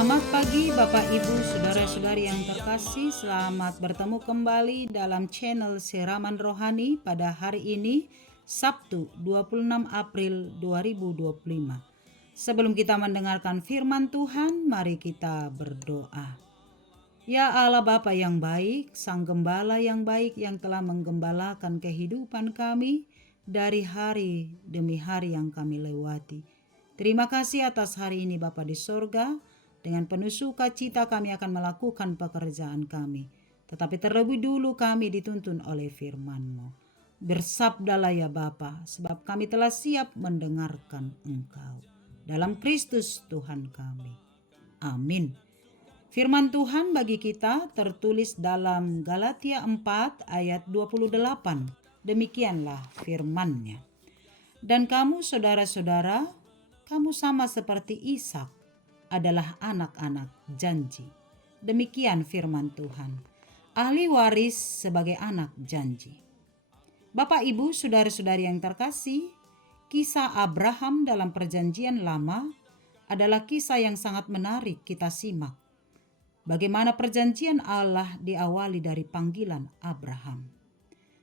Selamat pagi Bapak Ibu Saudara-saudari yang terkasih. Selamat bertemu kembali dalam channel Siraman Rohani pada hari ini Sabtu 26 April 2025. Sebelum kita mendengarkan firman Tuhan, mari kita berdoa. Ya Allah Bapa yang baik, Sang Gembala yang baik yang telah menggembalakan kehidupan kami dari hari demi hari yang kami lewati. Terima kasih atas hari ini Bapa di sorga. Dengan penuh sukacita kami akan melakukan pekerjaan kami. Tetapi terlebih dulu kami dituntun oleh firman-Mu. Bersabdalah ya Bapa, sebab kami telah siap mendengarkan Engkau. Dalam Kristus Tuhan kami. Amin. Firman Tuhan bagi kita tertulis dalam Galatia 4 ayat 28. Demikianlah firman-Nya. Dan kamu saudara-saudara, kamu sama seperti Ishak, adalah anak-anak janji. Demikian firman Tuhan. Ahli waris sebagai anak janji. Bapak Ibu saudara-saudari yang terkasih, kisah Abraham dalam perjanjian lama adalah kisah yang sangat menarik kita simak. Bagaimana perjanjian Allah diawali dari panggilan Abraham.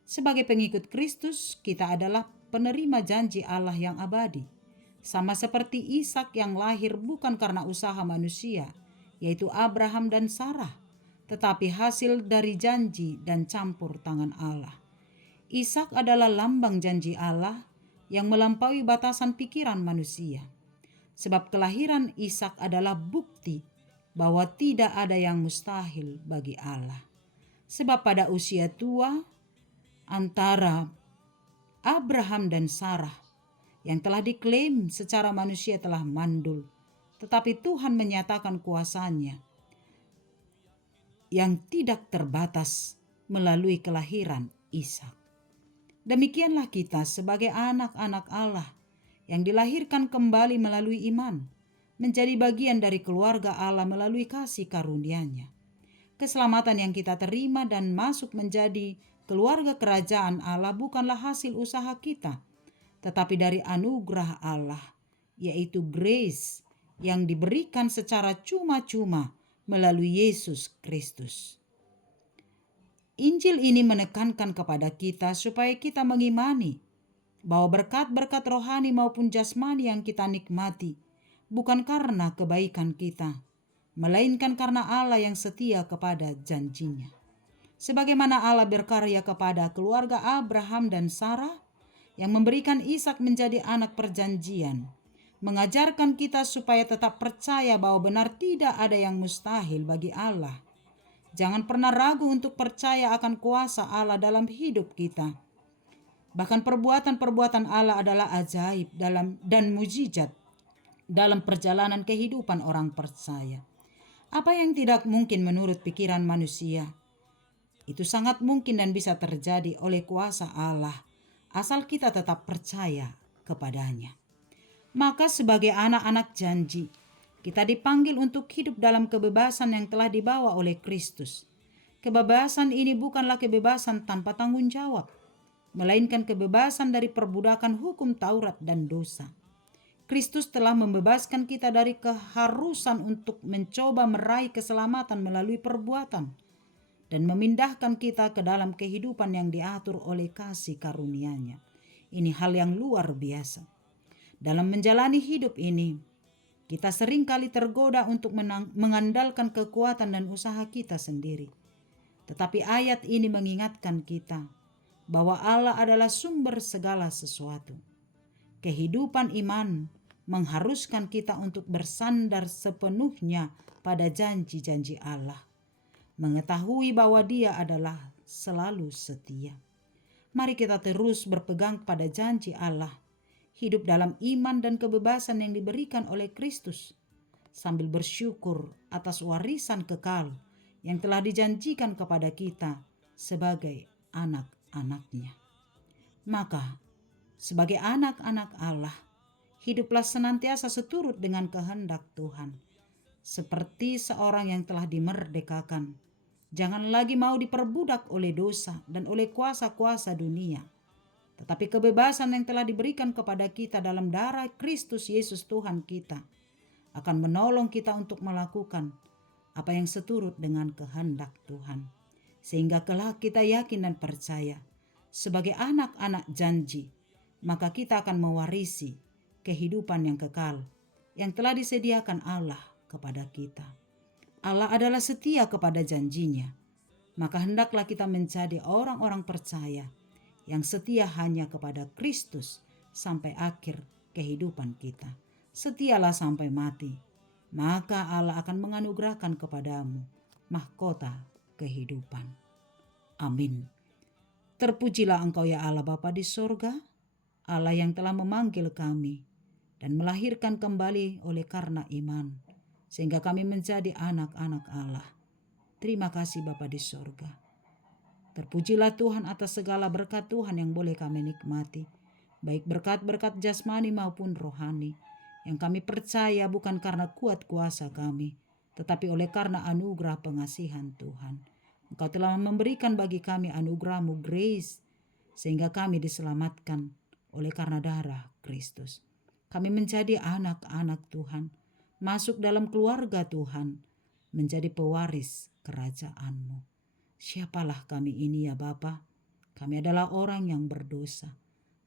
Sebagai pengikut Kristus, kita adalah penerima janji Allah yang abadi. Sama seperti Ishak yang lahir bukan karena usaha manusia, yaitu Abraham dan Sarah, tetapi hasil dari janji dan campur tangan Allah. Ishak adalah lambang janji Allah yang melampaui batasan pikiran manusia. Sebab kelahiran Ishak adalah bukti bahwa tidak ada yang mustahil bagi Allah. Sebab pada usia tua antara Abraham dan Sarah yang telah diklaim secara manusia telah mandul, tetapi Tuhan menyatakan kuasa-Nya yang tidak terbatas melalui kelahiran Ishak. Demikianlah kita sebagai anak-anak Allah yang dilahirkan kembali melalui iman, menjadi bagian dari keluarga Allah melalui kasih karunia-Nya. Keselamatan yang kita terima dan masuk menjadi keluarga kerajaan Allah bukanlah hasil usaha kita, tetapi dari anugerah Allah, yaitu grace yang diberikan secara cuma-cuma melalui Yesus Kristus. Injil ini menekankan kepada kita supaya kita mengimani bahwa berkat-berkat rohani maupun jasmani yang kita nikmati bukan karena kebaikan kita, melainkan karena Allah yang setia kepada janjinya. Sebagaimana Allah berkarya kepada keluarga Abraham dan Sarah, yang memberikan Ishak menjadi anak perjanjian, mengajarkan kita supaya tetap percaya bahwa benar tidak ada yang mustahil bagi Allah. Jangan pernah ragu untuk percaya akan kuasa Allah dalam hidup kita. Bahkan perbuatan-perbuatan Allah adalah ajaib dan mujizat dalam perjalanan kehidupan orang percaya. Apa yang tidak mungkin menurut pikiran manusia, itu sangat mungkin dan bisa terjadi oleh kuasa Allah, asal kita tetap percaya kepadanya. Maka sebagai anak-anak janji, kita dipanggil untuk hidup dalam kebebasan yang telah dibawa oleh Kristus. Kebebasan ini bukanlah kebebasan tanpa tanggung jawab, melainkan kebebasan dari perbudakan hukum Taurat dan dosa. Kristus telah membebaskan kita dari keharusan untuk mencoba meraih keselamatan melalui perbuatan, dan memindahkan kita ke dalam kehidupan yang diatur oleh kasih karunia-Nya. Ini hal yang luar biasa. Dalam menjalani hidup ini, kita seringkali tergoda untuk mengandalkan kekuatan dan usaha kita sendiri. Tetapi ayat ini mengingatkan kita bahwa Allah adalah sumber segala sesuatu. Kehidupan iman mengharuskan kita untuk bersandar sepenuhnya pada janji-janji Allah, mengetahui bahwa Dia adalah selalu setia. Mari kita terus berpegang pada janji Allah, hidup dalam iman dan kebebasan yang diberikan oleh Kristus, sambil bersyukur atas warisan kekal yang telah dijanjikan kepada kita sebagai anak-anak-Nya. Maka, sebagai anak-anak Allah, hiduplah senantiasa seturut dengan kehendak Tuhan, seperti seorang yang telah dimerdekakan. Jangan lagi mau diperbudak oleh dosa dan oleh kuasa-kuasa dunia. Tetapi kebebasan yang telah diberikan kepada kita dalam darah Kristus Yesus Tuhan kita akan menolong kita untuk melakukan apa yang seturut dengan kehendak Tuhan. Sehingga kelak kita yakin dan percaya sebagai anak-anak janji, maka kita akan mewarisi kehidupan yang kekal yang telah disediakan Allah kepada kita. Allah adalah setia kepada janjinya, maka hendaklah kita menjadi orang-orang percaya yang setia hanya kepada Kristus sampai akhir kehidupan kita. Setialah sampai mati, maka Allah akan menganugerahkan kepadamu mahkota kehidupan. Amin. Terpujilah Engkau ya Allah Bapa di sorga, Allah yang telah memanggil kami dan melahirkan kembali oleh karena iman, sehingga kami menjadi anak-anak Allah. Terima kasih Bapa di sorga. Terpujilah Tuhan atas segala berkat Tuhan yang boleh kami nikmati, baik berkat-berkat jasmani maupun rohani, yang kami percaya bukan karena kuat kuasa kami, tetapi oleh karena anugerah pengasihan Tuhan. Engkau telah memberikan bagi kami anugerah-Mu grace, sehingga kami diselamatkan oleh karena darah Kristus. Kami menjadi anak-anak Tuhan, masuk dalam keluarga Tuhan, menjadi pewaris kerajaan-Mu. Siapalah kami ini ya Bapa? Kami adalah orang yang berdosa.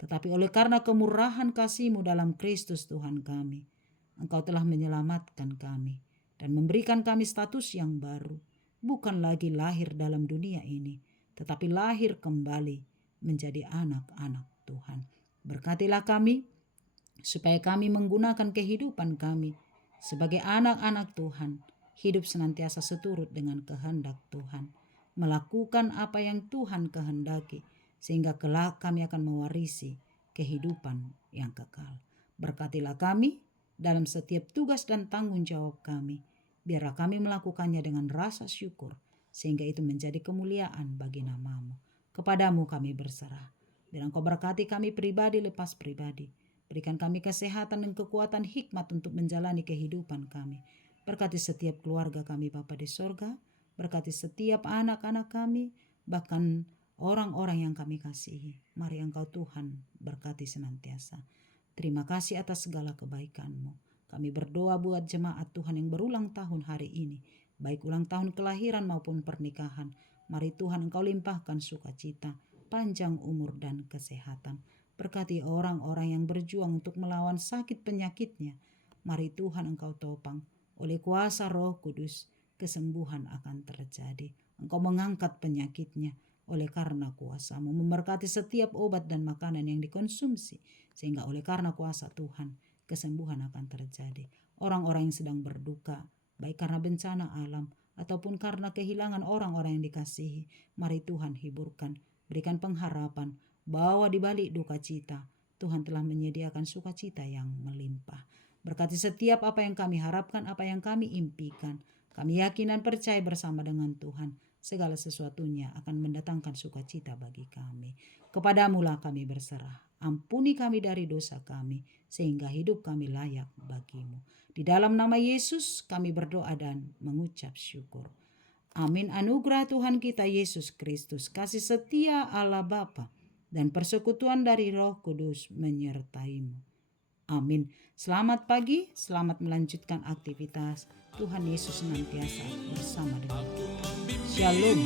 Tetapi oleh karena kemurahan kasih-Mu dalam Kristus Tuhan kami, Engkau telah menyelamatkan kami dan memberikan kami status yang baru. Bukan lagi lahir dalam dunia ini, tetapi lahir kembali menjadi anak-anak Tuhan. Berkatilah kami, supaya kami menggunakan kehidupan kami sebagai anak-anak Tuhan, hidup senantiasa seturut dengan kehendak Tuhan, melakukan apa yang Tuhan kehendaki, sehingga kelak kami akan mewarisi kehidupan yang kekal. Berkatilah kami dalam setiap tugas dan tanggung jawab kami. Biarlah kami melakukannya dengan rasa syukur, sehingga itu menjadi kemuliaan bagi nama-Mu. Kepadamu kami berserah. Biar Engkau berkati kami pribadi lepas pribadi. Berikan kami kesehatan dan kekuatan hikmat untuk menjalani kehidupan kami. Berkati setiap keluarga kami Bapa di sorga. Berkati setiap anak-anak kami, bahkan orang-orang yang kami kasihi. Mari Engkau Tuhan berkati senantiasa. Terima kasih atas segala kebaikan-Mu. Kami berdoa buat jemaat Tuhan yang berulang tahun hari ini, baik ulang tahun kelahiran maupun pernikahan. Mari Tuhan Engkau limpahkan sukacita, panjang umur dan kesehatan. Berkati orang-orang yang berjuang untuk melawan sakit penyakitnya. Mari Tuhan Engkau topang, oleh kuasa Roh Kudus, kesembuhan akan terjadi. Engkau mengangkat penyakitnya oleh karena kuasa-Mu, memberkati setiap obat dan makanan yang dikonsumsi, sehingga oleh karena kuasa Tuhan, kesembuhan akan terjadi. Orang-orang yang sedang berduka, baik karena bencana alam ataupun karena kehilangan orang-orang yang dikasihi, mari Tuhan hiburkan, berikan pengharapan bahwa di balik duka cita, Tuhan telah menyediakan sukacita yang melimpah. Berkati setiap apa yang kami harapkan, apa yang kami impikan. Kami yakin dan percaya bersama dengan Tuhan, segala sesuatunya akan mendatangkan sukacita bagi kami. Kepadamu-lah kami berserah. Ampuni kami dari dosa kami, sehingga hidup kami layak bagi-Mu. Di dalam nama Yesus kami berdoa dan mengucap syukur. Amin. Anugerah Tuhan kita Yesus Kristus, kasih setia Allah Bapa, dan persekutuan dari Roh Kudus menyertai-Mu. Amin. Selamat pagi, selamat melanjutkan aktivitas. Tuhan Yesus senantiasa bersama dengan kita. Shalom.